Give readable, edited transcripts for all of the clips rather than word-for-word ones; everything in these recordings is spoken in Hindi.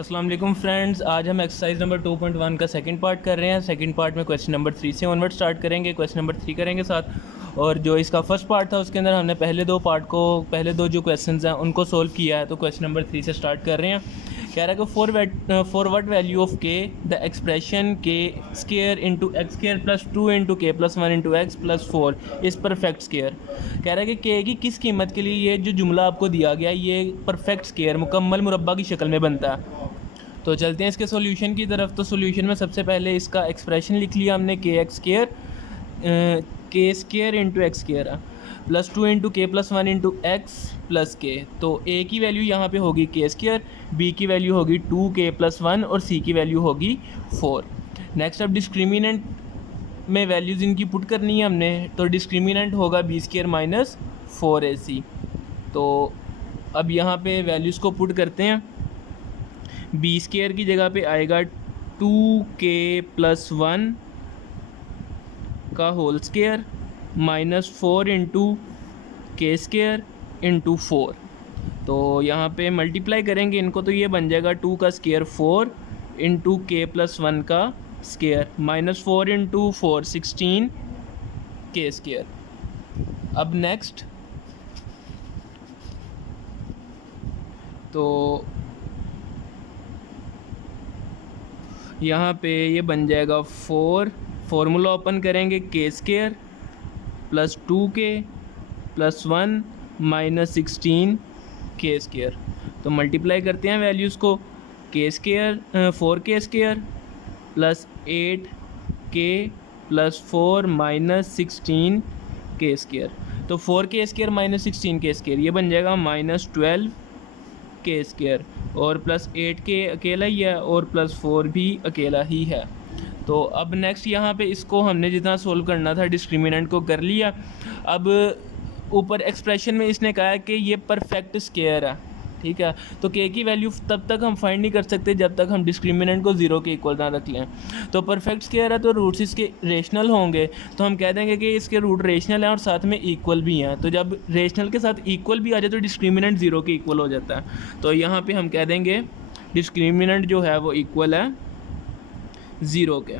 अस्सलाम वालेकुम फ्रेंड्स, आज हम एक्सरसाइज नंबर 2.1 का सेकंड पार्ट कर रहे हैं। सेकंड पार्ट में क्वेश्चन नंबर 3 से ऑनवर्ड स्टार्ट करेंगे, क्वेश्चन नंबर 3 करेंगे साथ। और जो इसका फर्स्ट पार्ट था उसके अंदर हमने पहले दो जो क्वेश्चंस हैं उनको सोल्व किया है। तो क्वेश्चन नंबर 3 से स्टार्ट कर रहे हैं। कह रहा है कि फॉर व्हाट वैल्यू ऑफ के द एक्सप्रेशन के square into x square plus 2 into के प्लस 1 इंटू एक्स प्लस 4 इस परफेक्ट स्केयर। कह रहा है कि के की किस कीमत के लिए ये जो जुमला आपको दिया गया ये परफेक्ट स्केयर मुकम्मल मुरब्बा की शक्ल में बनता है। तो चलते हैं इसके सॉल्यूशन की तरफ। तो सॉल्यूशन में सबसे पहले इसका एक्सप्रेशन लिख लिया हमने, के एक्स स्केयर के square into x square plus 2 into के प्लस 1 इंटू एक्स प्लस के। तो ए की वैल्यू यहाँ पे होगी के स्केयर, बी की वैल्यू होगी 2k प्लस 1 और सी की वैल्यू होगी 4। नेक्स्ट अब डिस्क्रिमिनेंट में वैल्यूज़ इनकी पुट करनी है हमने। तो डिस्क्रिमिनेंट होगा बी स्केयर माइनस 4ac। तो अब यहाँ पे वैल्यूज़ को पुट करते हैं। बी स्केयर की जगह पे आएगा 2k प्लस 1 का होल स्केयर माइनस 4 इंटू के स्केयर इंटू 4। तो यहाँ पे मल्टीप्लाई करेंगे इनको तो ये बन जाएगा 2 का स्केयर 4 इंटू के प्लस 1 का स्केयर माइनस 4 इंटू 4 16 के स्केयर। अब नेक्स्ट तो यहाँ पे ये बन जाएगा 4, फार्मूला ओपन करेंगे के square plus 2k plus 1 minus 16 के स्केयर। तो मल्टीप्लाई करते हैं वैल्यूज़ को। के square 4k square plus 8k plus 4 minus 16 के स्केयर। तो 4k स्केयर माइनस 16 के स्केयर ये बन जाएगा माइनस 12 के स्केयर और प्लस 8k अकेला ही है और प्लस 4 भी अकेला ही है। तो अब नेक्स्ट यहाँ पे इसको हमने जितना सोल्व करना था डिस्क्रिमिनेंट को कर लिया। अब ऊपर एक्सप्रेशन में इसने कहा है कि ये परफेक्ट स्केयर है, ठीक है। तो के की वैल्यू तब तक हम फाइंड नहीं कर सकते जब तक हम डिस्क्रिमिनेंट को 0 के इक्वल ना रख लें। तो परफेक्ट स्केयर है तो रूट्स इसके रेशनल होंगे, तो हम कह देंगे कि इसके रूट रेशनल हैं और साथ में इक्वल भी हैं। तो जब रेशनल के साथ इक्वल भी आ जाए तो डिस्क्रिमिनेंट 0 के इक्वल हो जाता है। तो यहाँ पर हम कह देंगे डिस्क्रिमिनेंट जो है वो इक्वल है 0 के।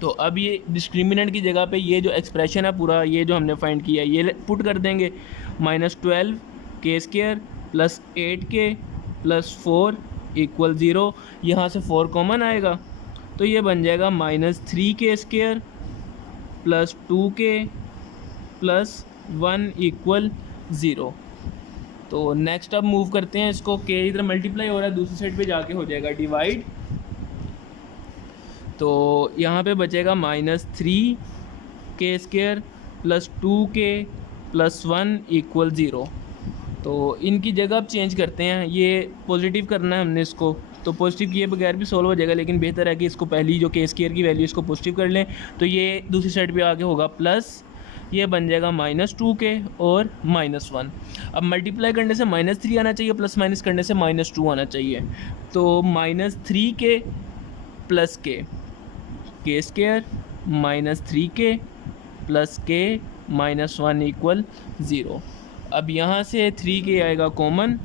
तो अब ये डिस्क्रिमिनेंट की जगह पे ये जो एक्सप्रेशन है पूरा ये जो हमने फाइंड किया है ये पुट कर देंगे। माइनस 12 के square plus 8k plus 4 equal 0। यहाँ से 4 कॉमन आएगा तो ये बन जाएगा minus 3k square plus 2k plus 1 equal 0। तो नेक्स्ट अब मूव करते हैं इसको। के इधर मल्टीप्लाई हो रहा है, दूसरी साइड पे जाके हो जाएगा डिवाइड। तो यहाँ पे बचेगा minus 3k square plus 2k plus 1 equal 0। तो इनकी जगह अब चेंज करते हैं, ये पॉजिटिव करना है हमने इसको। तो पॉजिटिव किए बगैर भी सोल्व हो जाएगा, लेकिन बेहतर है कि इसको पहली जो के स्केयर की वैल्यू इसको पॉजिटिव कर लें। तो ये दूसरी साइड पे आगे होगा प्लस, ये बन जाएगा माइनस 2k और माइनस 1। अब मल्टीप्लाई करने से माइनस 3 आना चाहिए, प्लस माइनस करने से माइनस 2 आना चाहिए। तो माइनस 3k प्लस के square minus 3k plus k minus 1 equal 0। अब यहाँ से 3k आएगा कॉमन,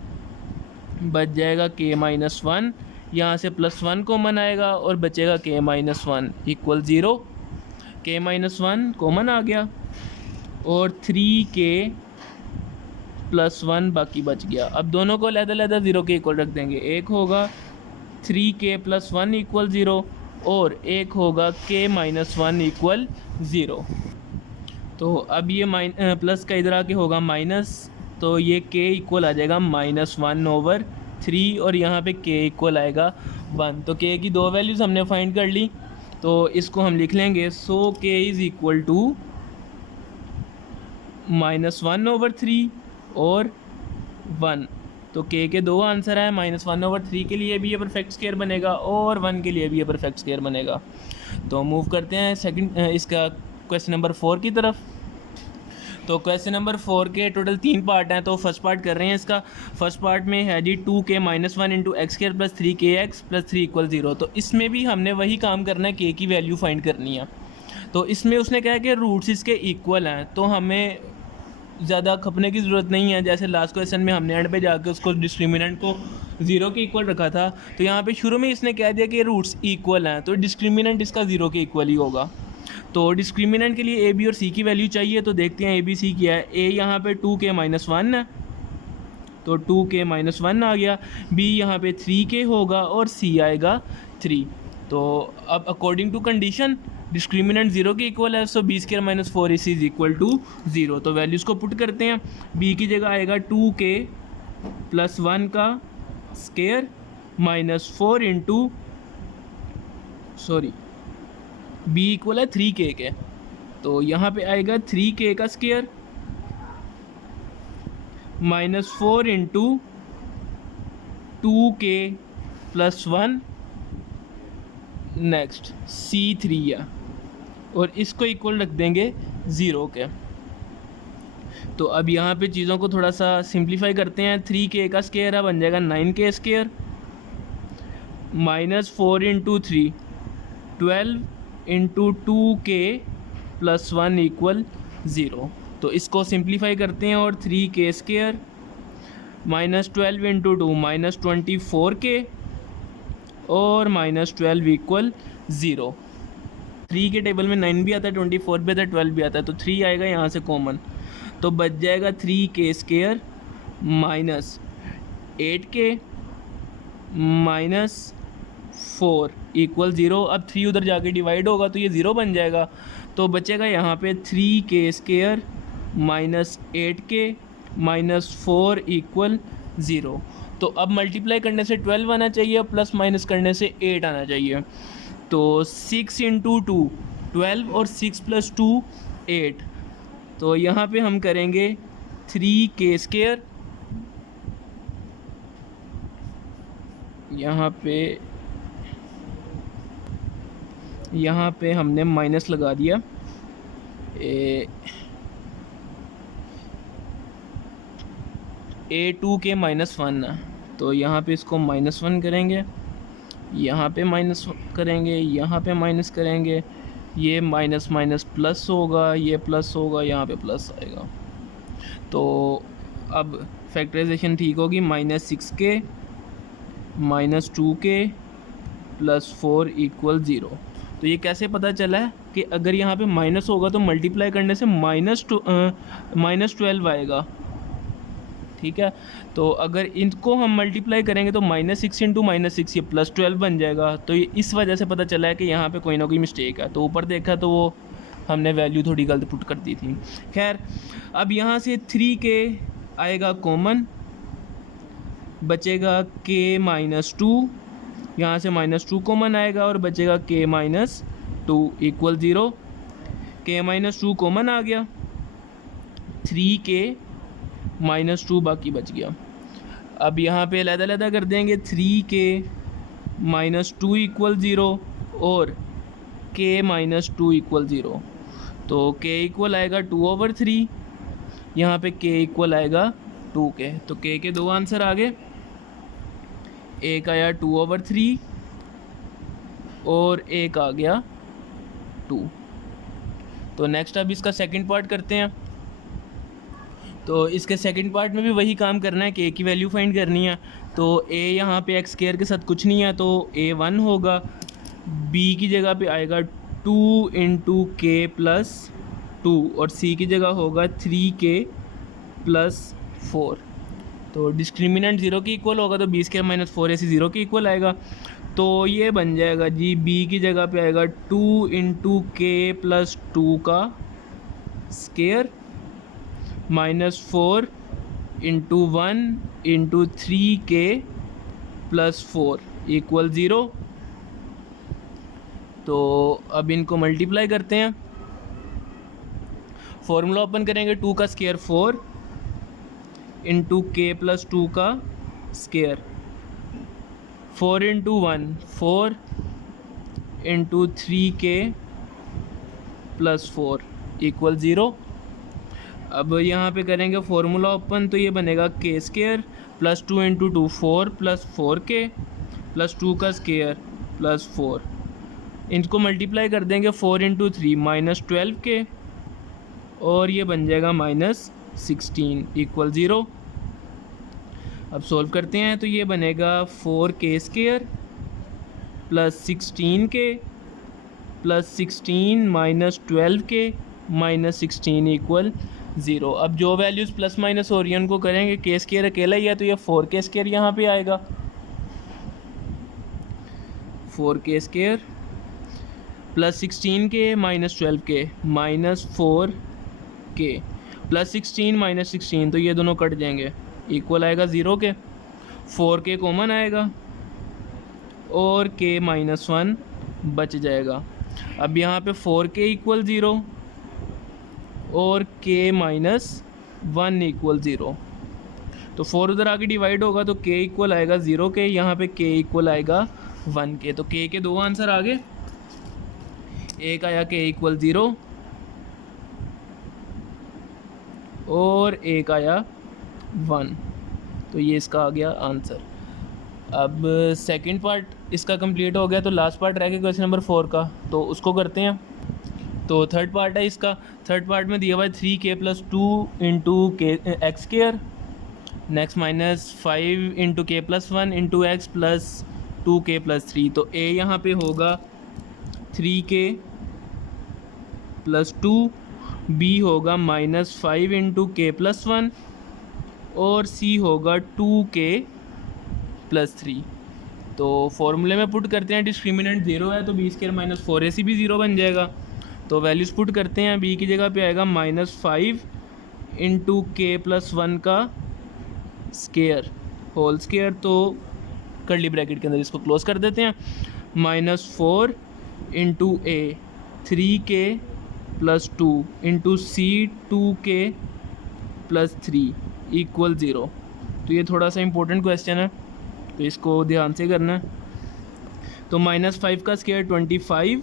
बच जाएगा k माइनस 1। यहाँ से प्लस 1 कॉमन आएगा और बचेगा k minus 1 equal 0। k minus 1 common आ गया और 3k प्लस 1 बाकी बच गया। अब दोनों को अलग-अलग 0 के इक्वल रख देंगे। एक होगा 3k प्लस 1 इक्वल 0 और एक होगा k माइनस 1 इक्वल 0। तो अब ये प्लस का इधर आके होगा माइनस, तो ये k इक्वल आ जाएगा माइनस 1/3 और यहाँ पे k इक्वल आएगा 1। तो k की दो वैल्यूज़ हमने फाइंड कर ली, तो इसको हम लिख लेंगे। So k is equal to minus 1/3 और 1। तो k के दो आंसर है, माइनस 1/3 के लिए भी ये परफेक्ट स्केयर बनेगा और 1 के लिए भी ये परफेक्ट स्केयर बनेगा। तो मूव करते हैं सेकंड इसका क्वेश्चन नंबर 4 की तरफ। तो क्वेश्चन नंबर 4 के टोटल 3 पार्ट हैं। तो फर्स्ट पार्ट कर रहे हैं इसका। फर्स्ट पार्ट में है जी 2k minus 1 into x square plus 3kx plus 3 equal 0। तो इसमें भी हमने वही काम करना है, k की वैल्यू फाइंड करनी है। तो इसमें उसने कहा कि रूट्स इसके इक्वल हैं, तो हमें ज़्यादा खपने की ज़रूरत नहीं है। जैसे लास्ट क्वेश्चन में हमने एंड पे जाके उसको डिस्क्रिमिनेंट को ज़ीरो के इक्वल रखा था, तो यहाँ पे शुरू में इसने कह दिया कि रूट्स इक्वल हैं, तो डिस्क्रिमिनेंट इसका ज़ीरो के इक्वल ही होगा। तो डिस्क्रिमिनेंट के लिए ए बी और सी की वैल्यू चाहिए, तो देखते हैं ए बी सी क्या है। ए यहाँ पे 2k-1 है, तो 2k-1 आ गया। बी यहाँ पे 3k होगा और सी आएगा 3। तो अब according to condition discriminant zero के इक्वल है, so b² - 4 is equal to 0। तो वैल्यूज़ को पुट करते हैं। b की जगह आएगा 2k+1 का स्केयर -4 इंटू b इक्वल है 3k के, तो यहाँ पे आएगा 3k का square -4 into 2k+1 next c3 है, और इसको इक्वल रख देंगे 0 के। तो अब यहाँ पे चीज़ों को थोड़ा सा सिंप्लीफाई करते हैं। 3k का स्केयर है, बन जाएगा 9k square -4 into 3 12 into 2k+1 equal 0। तो इसको सिंप्लीफाई करते हैं, और 3k स्केयर -12 इंटू 2 -24k और -12 इक्वल 0। 3 के टेबल में 9 भी आता है, 24 भी आता है, 12 भी आता है, तो 3 आएगा यहाँ से कॉमन, तो बच जाएगा 3k स्केयर -8k -4 इक्वल 0। अब 3 उधर जाके डिवाइड होगा तो ये 0 बन जाएगा, तो बचेगा यहाँ पे 3k स्केयर -8k -4 इक्वल 0। तो अब मल्टीप्लाई करने से 12 आना चाहिए, प्लस माइनस करने से 8 आना चाहिए। तो 6 इंटू 2 12 और 6 + 2 8। तो यहाँ पे हम करेंगे 3k स्केयर, यहाँ पे हमने माइनस लगा दिया। A2k-1 है, तो यहाँ पे इसको -1 करेंगे, यहाँ पे माइनस करेंगे, यहाँ पे माइनस करेंगे, ये माइनस माइनस प्लस होगा, ये प्लस होगा, यहाँ पे प्लस आएगा। तो अब फैक्टराइजेशन ठीक होगी। -6k -2k +4 equal 0। तो ये कैसे पता चला है कि अगर यहाँ पे माइनस होगा तो मल्टीप्लाई करने से -12 आएगा, ठीक है। तो अगर इनको हम मल्टीप्लाई करेंगे तो -6 इंटू -6 ये +12 बन जाएगा। तो ये इस वजह से पता चला है कि यहाँ पे कोई ना कोई मिस्टेक है। तो ऊपर देखा तो वो हमने वैल्यू थोड़ी गलत पुट कर दी थी। खैर, अब यहाँ से 3k आएगा कॉमन, बचेगा k -2, यहाँ से -2 कॉमन आएगा और बचेगा k -2 इक्वल 0। k -2 कॉमन आ गया, 3k -2 बाकी बच गया। अब यहाँ पे अलग-अलग कर देंगे, 3k -2 इक्वल 0 और k -2 इक्वल 0। तो k इक्वल आएगा 2/3, यहाँ पे k इक्वल आएगा 2k। तो k के दो आंसर आ गए, एक आया 2/3 और एक आ गया 2। तो नेक्स्ट अब इसका सेकंड पार्ट करते हैं। तो इसके सेकंड पार्ट में भी वही काम करना है कि a की वैल्यू फाइंड करनी है। तो a यहाँ पे x स्क्वायर के साथ कुछ नहीं है, तो a 1 होगा। b की जगह पे आएगा 2 इंटू k + 2 और c की जगह होगा 3k + 4। तो डिस्क्रिमिनेंट 0 के इक्वल होगा, तो b² - 4 ऐसे 0 के इक्वल आएगा। तो ये बन जाएगा जी, b की जगह पे आएगा 2 इंटू k + 2 का square -4 into 1 into 3k + 4 equal 0। तो अब इनको मल्टीप्लाई करते हैं, फॉर्मूला ओपन करेंगे, 2 का स्क्वायर 4 इंटू k + 2 का square, 4 into 1 4 into 3k + 4 equal 0। अब यहाँ पे करेंगे फॉर्मूला ओपन, तो ये बनेगा k² + 2 इंटू 2 4 + 4k + 2 का स्क्वायर + 4। इनको मल्टीप्लाई कर देंगे, 4 इंटू 3 -12k और ये बन जाएगा -16 इक्वल 0। अब सॉल्व करते हैं तो ये बनेगा 4k² plus 16k plus 16 minus 12k minus 16 equal 0। अब जो वैल्यूज़ प्लस माइनस हो रही हैं उनको करेंगे, k² अकेला ही है तो ये 4k² यहाँ पे आएगा, 4k² plus 16k minus 12k minus 4k plus 16 minus 16, तो ये दोनों कट जाएंगे, इक्वल आएगा 0 के। 4k कॉमन आएगा और k माइनस 1 बच जाएगा। अब यहाँ पे 4k इक्वल 0 और k माइनस 1 इक्वल 0, तो 4 उधर आके डिवाइड होगा तो k इक्वल आएगा 0 के, यहाँ पे k इक्वल आएगा 1 के। तो k के दो आंसर आ गए, एक आया k इक्वल 0 और एक आया 1, तो ये इसका आ गया आंसर। अब सेकंड पार्ट इसका कंप्लीट हो गया, तो लास्ट पार्ट रह गया क्वेश्चन नंबर 4 का, तो उसको करते हैं। तो थर्ड पार्ट है इसका। थर्ड पार्ट में दिया हुआ है 3k plus 2 into x², next minus 5 into k plus 1 into x plus 2k plus 3। तो a यहाँ पे होगा 3k प्लस 2, b होगा माइनस 5 इंटू k प्लस 1 और c होगा 2k प्लस 3। तो फॉर्मूले में पुट करते हैं, डिस्क्रिमिनेंट 0 है तो b² माइनस 4ac भी 0 बन जाएगा। तो वैल्यूज़ पुट करते हैं, b की जगह पे आएगा माइनस 5 इंटू k प्लस 1 का स्केयर होल स्केयर, तो कर्ली ब्रैकेट के अंदर इसको क्लोज कर देते हैं, minus 4 into a 3k plus 2 into c 2k plus 3 equal 0। तो ये थोड़ा सा इंपॉर्टेंट क्वेश्चन है तो इसको ध्यान से करना है। तो माइनस 5 का स्केयर 25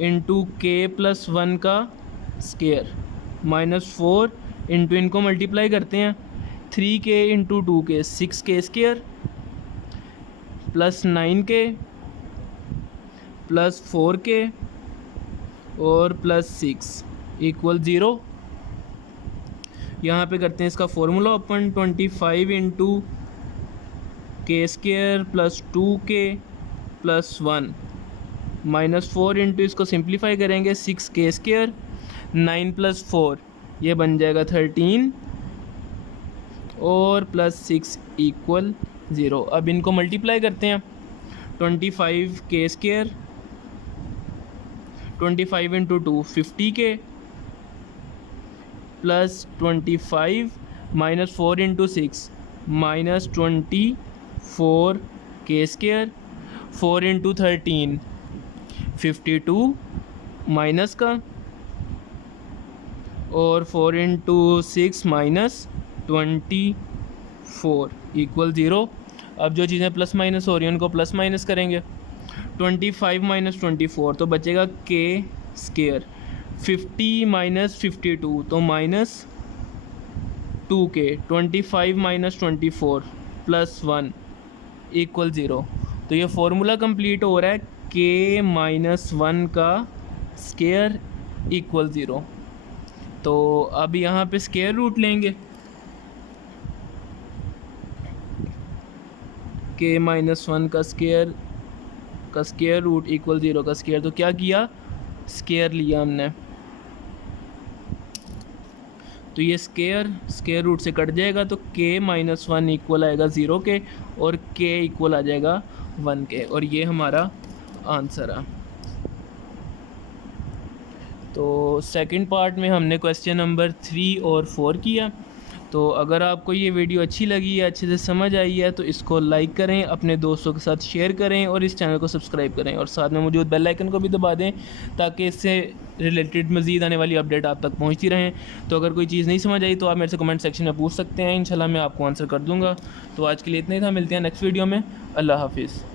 इंटू k प्लस 1 का स्केयर माइनस 4 इंटू, इनको मल्टीप्लाई करते हैं, 3k into 2k 6k² plus 9k plus 4k और प्लस 6 इक्वल 0। यहाँ पे करते हैं इसका formula open, 25 into k² plus 2k plus 1 minus 4 into, इसको सिंप्लीफाई करेंगे 6k², 9 प्लस 4 ये बन जाएगा 13 और प्लस 6 इक्वल 0। अब इनको मल्टीप्लाई करते हैं, 25k², 25 into 2 50k plus 25 minus 4 into 6 minus 24k², 4 into 13 52 minus का और 4 इंटू 6 माइनस 24 इक्वल 0। अब जो चीज़ें प्लस माइनस हो रही हैं उनको प्लस माइनस करेंगे, 25 माइनस 24 तो बचेगा k², 50 माइनस 52 तो minus 2k, 25 minus 24 plus 1 equal 0। तो ये फॉर्मूला कंप्लीट हो रहा है, k माइनस 1 का स्केयर इक्वल 0। तो अब यहाँ पे स्केयर रूट लेंगे, k माइनस 1 का स्केयर रूट इक्वल 0 का स्केयर। तो क्या किया, स्केयर लिया हमने, तो ये स्केयर रूट से कट जाएगा, तो k माइनस 1 इक्वल आएगा 0 के और k इक्वल आ जाएगा 1 के, और ये हमारा आंसर है। तो सेकंड पार्ट में हमने क्वेश्चन नंबर 3 और 4 किया। तो अगर आपको ये वीडियो अच्छी लगी है, अच्छे से समझ आई है, तो इसको लाइक करें, अपने दोस्तों के साथ शेयर करें और इस चैनल को सब्सक्राइब करें और साथ में मौजूद बेल आइकन को भी दबा दें ताकि इससे रिलेटेड मज़ीद आने वाली अपडेट आप तक पहुंचती रहें। तो अगर कोई चीज़ नहीं समझ आई तो आप मेरे से कमेंट सेक्शन में पूछ सकते हैं, इंशाल्लाह मैं आपको आंसर कर दूँगा। तो आज के लिए इतना ही था, मिलते हैं नेक्स्ट वीडियो में। अल्लाह हाफिज़।